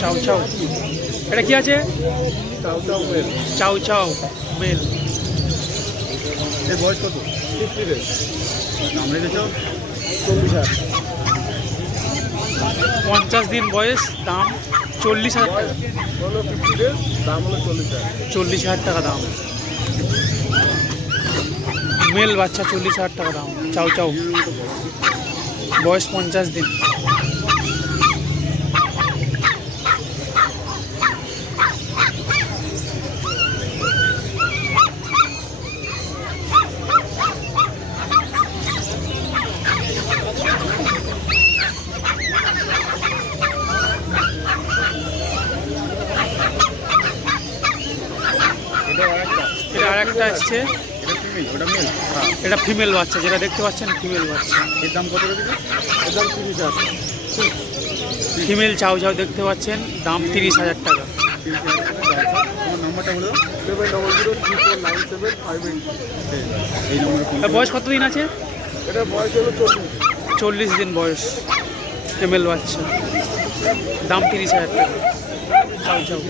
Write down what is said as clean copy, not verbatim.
চাউ চাউ এটা কি আছে? চাউ চাউ মেল। চাউ চাউ মেল। এর বয়স কত? 50 ডেজ। দাম রেখেছ 40,000। 50 দিন বয়স, দাম 40,000 টাকা। 50 ডেজ, দাম হলো 40,000। 40,000 টাকা দাম। মেল বাচ্চা 40,000 টাকা দাম। চাউ চাউ বয়স 50 দিন। এটা আরেকটা আসছে, এটা ফিমেল বাচ্চা, যেটা দেখতে পাচ্ছেন ফিমেল বাচ্চা। এর দাম কত রেখেছে? এর দাম 30,000। ফিমেল চাউ চাউ দেখতে পাচ্ছেন, দাম 30,000 টাকা। তোমার নাম্বারটা বলে দাও। 700349758। এই নম্বরে বয়স কত দিন আছে? এটা বয়স হলো 40 দিন বয়স, ফিমেল বাচ্চা, দাম 30,000 টাকা। চাউ চাউ